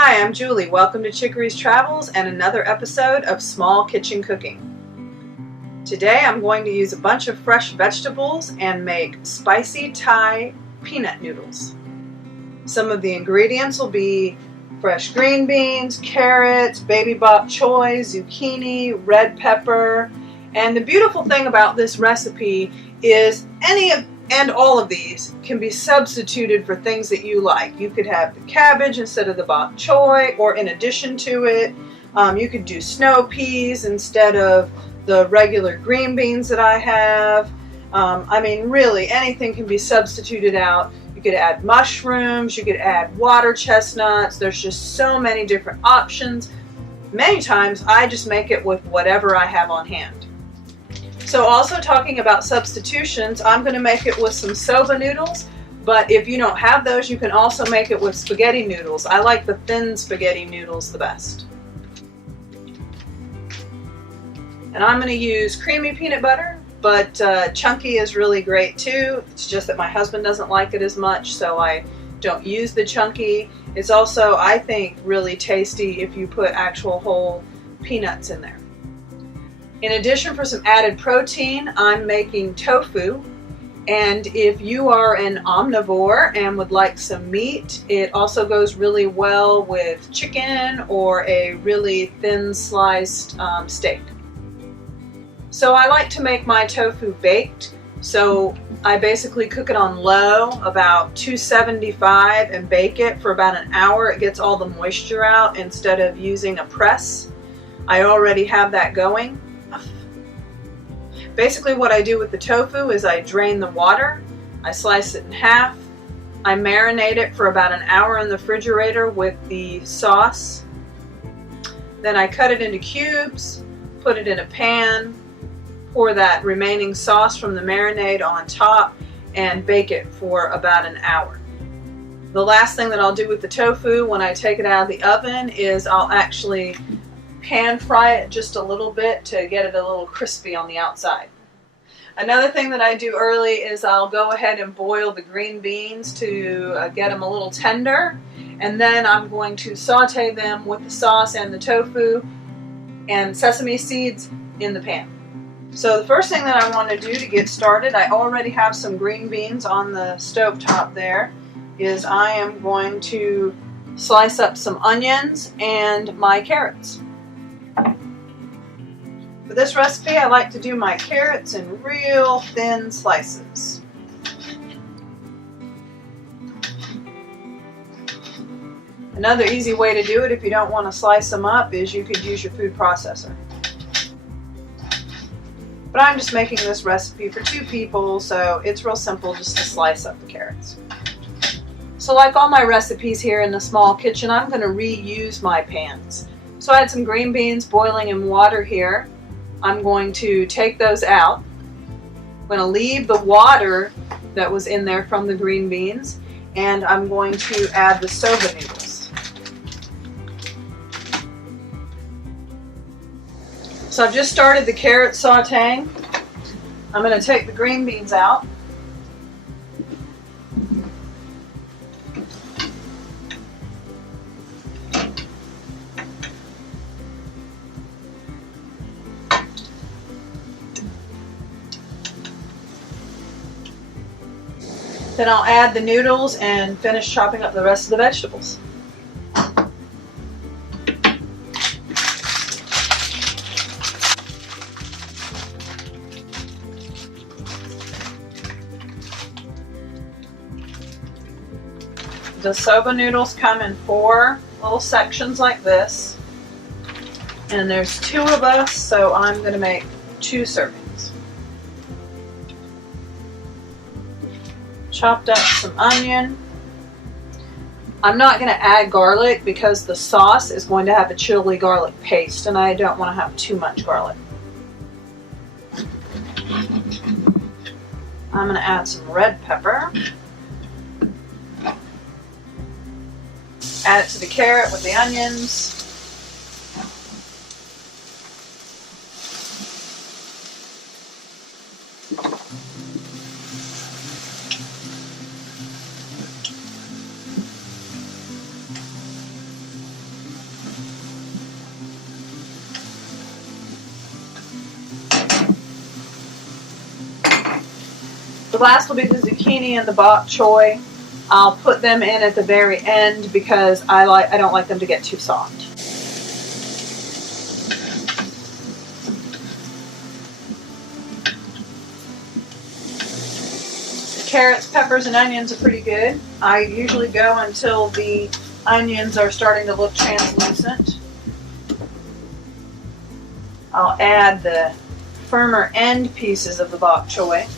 Hi, I'm Julie. Welcome to Chicory's Travels and another episode of Small Kitchen Cooking. Today I'm going to use a bunch of fresh vegetables and make spicy Thai peanut noodles. Some of the ingredients will be fresh green beans, carrots, baby bok choy, zucchini, red pepper. And the beautiful thing about this recipe is and all of these can be substituted for things that you like. You could have the cabbage instead of the bok choy, or in addition to it. You could do snow peas instead of the regular green beans that I have. Really, anything can be substituted out. You could add mushrooms, you could add water chestnuts. There's just so many different options. Many times I just make it with whatever I have on hand. So also talking about substitutions, I'm going to make it with some soba noodles, but if you don't have those, you can also make it with spaghetti noodles. I like the thin spaghetti noodles the best. And I'm going to use creamy peanut butter, but chunky is really great too. It's just that my husband doesn't like it as much, so I don't use the chunky. It's also, I think, really tasty if you put actual whole peanuts in there. In addition, for some added protein, I'm making tofu. And if you are an omnivore and would like some meat, it also goes really well with chicken or a really thin sliced steak. So I like to make my tofu baked. So I basically cook it on low, about 275, and bake it for about an hour. It gets all the moisture out instead of using a press. I already have that going. Basically what I do with the tofu is I drain the water, I slice it in half, I marinate it for about an hour in the refrigerator with the sauce. Then I cut it into cubes, put it in a pan, pour that remaining sauce from the marinade on top, and bake it for about an hour. The last thing that I'll do with the tofu when I take it out of the oven is I'll actually pan fry it just a little bit to get it a little crispy on the outside. Another thing that I do early is I'll go ahead and boil the green beans to get them a little tender, and then I'm going to saute them with the sauce and the tofu and sesame seeds in the pan. So the first thing that I want to do to get started, I already have some green beans on the stovetop there, is I am going to slice up some onions and my carrots. For this recipe, I like to do my carrots in real thin slices. Another easy way to do it if you don't want to slice them up is you could use your food processor. But I'm just making this recipe for 2 people, so it's real simple just to slice up the carrots. So like all my recipes here in the small kitchen, I'm going to reuse my pans. So I had some green beans boiling in water here. I'm going to take those out. I'm going to leave the water that was in there from the green beans, and I'm going to add the soba noodles. So I've just started the carrot sauteing. I'm going to take the green beans out. Then I'll add the noodles and finish chopping up the rest of the vegetables. The soba noodles come in 4 little sections like this, and there's 2 of us, so I'm going to make 2 servings. Chopped up some onion. I'm not going to add garlic because the sauce is going to have a chili garlic paste, and I don't want to have too much garlic. I'm going to add some red pepper. Add it to the carrot with the onions. So last will be the zucchini and the bok choy. I'll put them in at the very end because I don't like them to get too soft. Carrots, peppers, and onions are pretty good. I usually go until the onions are starting to look translucent. I'll add the firmer end pieces of the bok choy.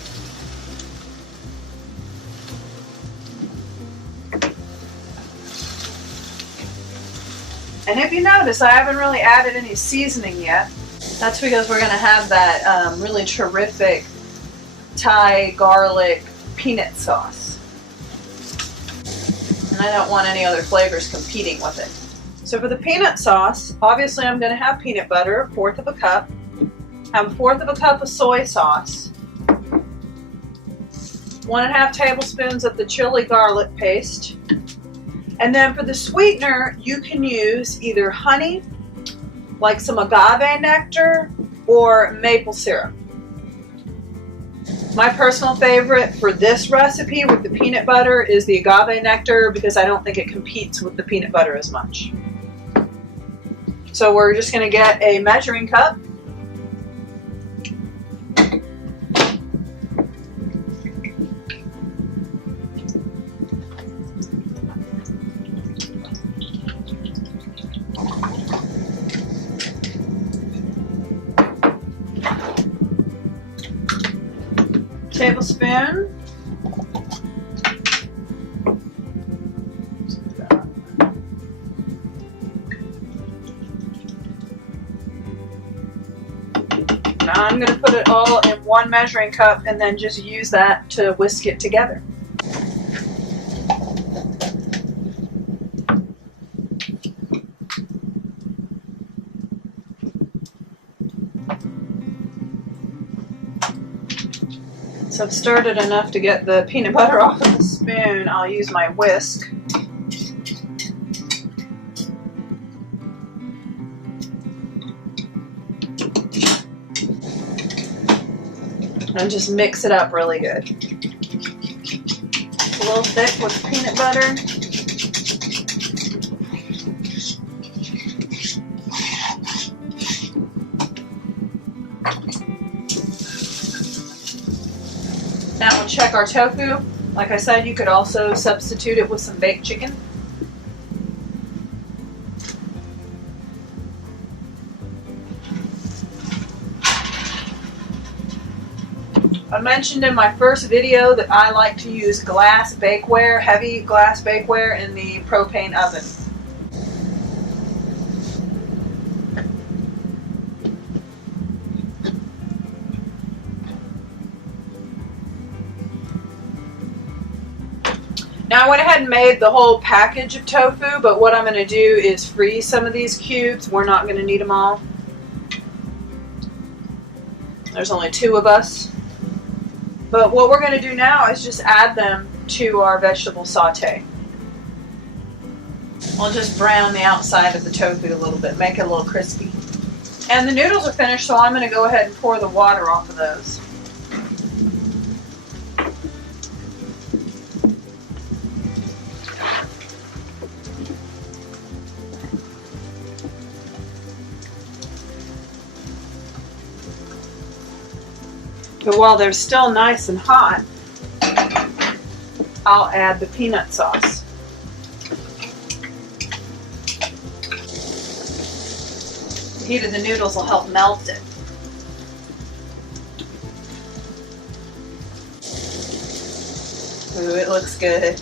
And if you notice, I haven't really added any seasoning yet. That's because we're going to have that really terrific Thai garlic peanut sauce. And I don't want any other flavors competing with it. So for the peanut sauce, obviously I'm going to have peanut butter, 1/4 of a cup. Have 1/4 of a cup of soy sauce. 1½ tablespoons of the chili garlic paste. And then for the sweetener, you can use either honey, like some agave nectar, or maple syrup. My personal favorite for this recipe with the peanut butter is the agave nectar because I don't think it competes with the peanut butter as much. So we're just going to get a measuring cup. Tablespoon. Now I'm going to put it all in one measuring cup and then just use that to whisk it together. So I've stirred it enough to get the peanut butter off of the spoon. I'll use my whisk. And just mix it up really good. It's a little thick with the peanut butter. Now we'll check our tofu. Like I said, you could also substitute it with some baked chicken. I mentioned in my first video that I like to use glass bakeware, heavy glass bakeware in the propane oven. Now I went ahead and made the whole package of tofu, but what I'm going to do is freeze some of these cubes. We're not going to need them all. There's only 2 of us. But what we're going to do now is just add them to our vegetable saute. We'll just brown the outside of the tofu a little bit, make it a little crispy. And the noodles are finished, so I'm going to go ahead and pour the water off of those. But while they're still nice and hot, I'll add the peanut sauce. The heat of the noodles will help melt it. Ooh, it looks good.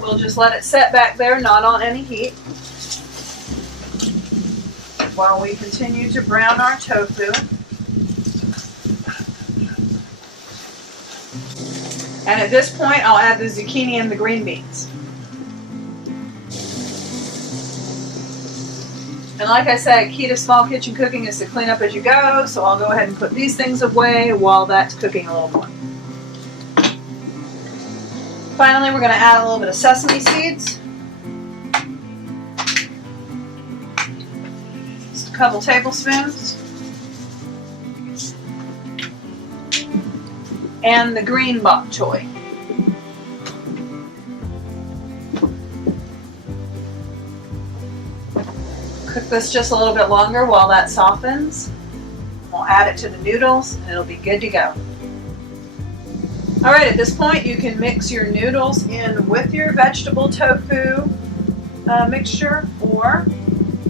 We'll just let it set back there, not on any heat, while we continue to brown our tofu. And at this point, I'll add the zucchini and the green beans. And like I said, key to small kitchen cooking is to clean up as you go, so I'll go ahead and put these things away while that's cooking a little more. Finally, we're going to add a little bit of sesame seeds. couple tablespoons. And the green bok choy. Cook this just a little bit longer while that softens. We'll add it to the noodles and it'll be good to go. Alright, at this point you can mix your noodles in with your vegetable tofu mixture, or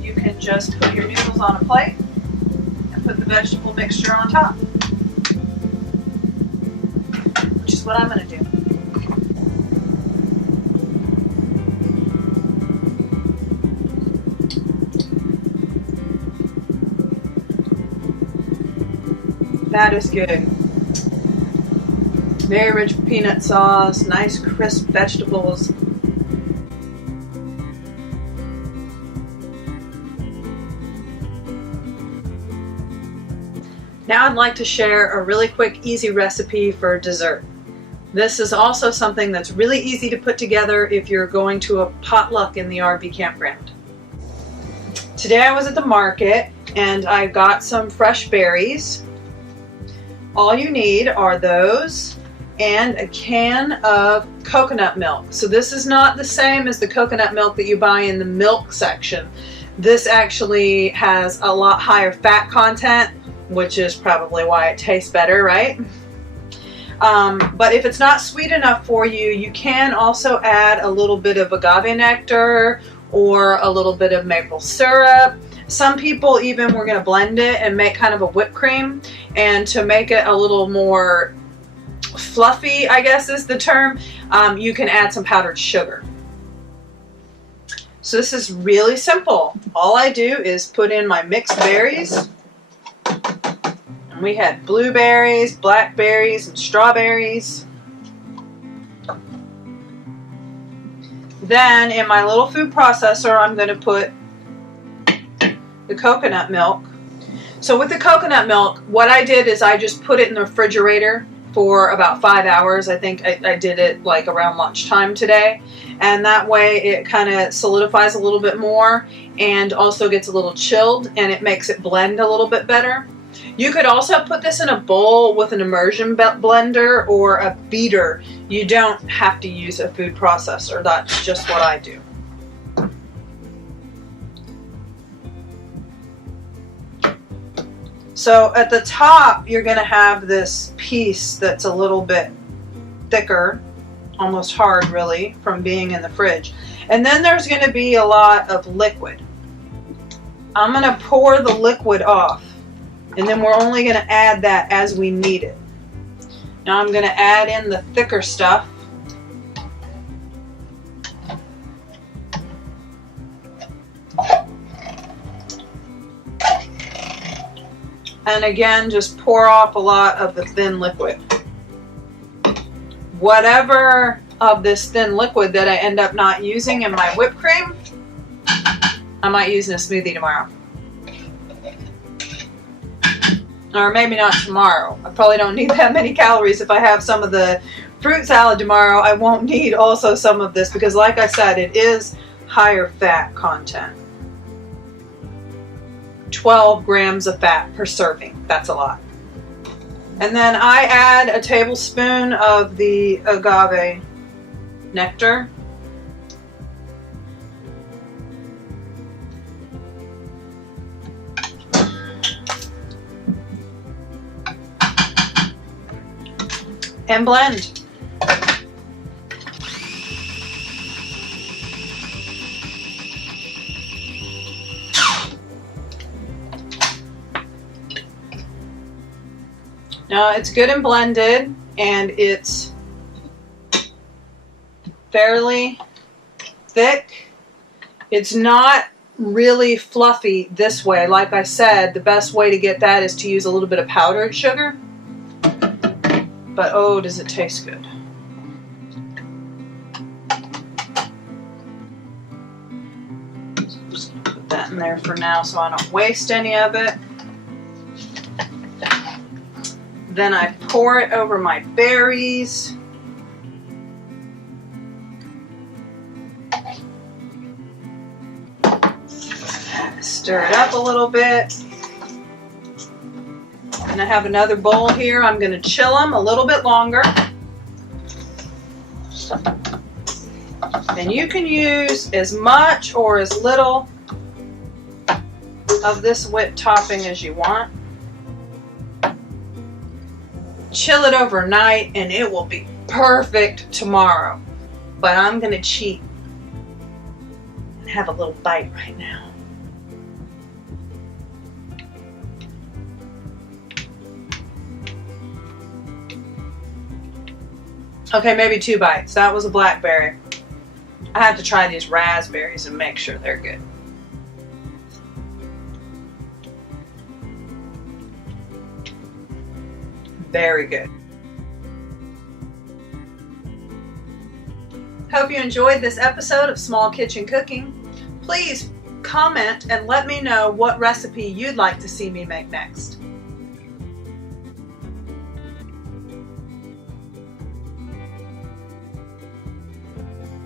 you can just put your noodles on a plate and put the vegetable mixture on top, which is what I'm going to do. That is good. Very rich peanut sauce, nice crisp vegetables. Now I'd like to share a really quick, easy recipe for dessert. This is also something that's really easy to put together if you're going to a potluck in the RV campground. Today I was at the market and I got some fresh berries. All you need are those and a can of coconut milk. So this is not the same as the coconut milk that you buy in the milk section. This actually has a lot higher fat content, which is probably why it tastes better, right? But if it's not sweet enough for you, you can also add a little bit of agave nectar or a little bit of maple syrup. Some people even were going to blend it and make kind of a whipped cream, and to make it a little more fluffy, I guess is the term, you can add some powdered sugar. So this is really simple. All I do is put in my mixed berries. And we had blueberries, blackberries, and strawberries. Then in my little food processor, I'm going to put the coconut milk. So with the coconut milk, what I did is I just put it in the refrigerator for about 5 hours. I think I did it like around lunchtime today. And that way it kind of solidifies a little bit more and also gets a little chilled, and it makes it blend a little bit better. You could also put this in a bowl with an immersion blender or a beater. You don't have to use a food processor. That's just what I do. So at the top, you're going to have this piece that's a little bit thicker, almost hard really, from being in the fridge. And then there's going to be a lot of liquid. I'm going to pour the liquid off, and then we're only going to add that as we need it. Now I'm going to add in the thicker stuff. And again, just pour off a lot of the thin liquid. Whatever of this thin liquid that I end up not using in my whipped cream, I might use in a smoothie tomorrow. Or maybe not tomorrow. I probably don't need that many calories. If I have some of the fruit salad tomorrow, I won't need also some of this because, like I said, it is higher fat content. 12 grams of fat per serving. That's a lot. And then I add a tablespoon of the agave nectar. And blend. Now it's good and blended, and it's fairly thick. It's not really fluffy this way. Like I said, the best way to get that is to use a little bit of powdered sugar. But oh, does it taste good. So I'm just going to put that in there for now so I don't waste any of it. Then I pour it over my berries. Stir it up a little bit. And I have another bowl here. I'm going to chill them a little bit longer. And you can use as much or as little of this whipped topping as you want. Chill it overnight and it will be perfect tomorrow. But I'm going to cheat and have a little bite right now. Okay, maybe 2 bites. That was a blackberry. I have to try these raspberries and make sure they're good. Very good. Hope you enjoyed this episode of Small Kitchen Cooking. Please comment and let me know what recipe you'd like to see me make next.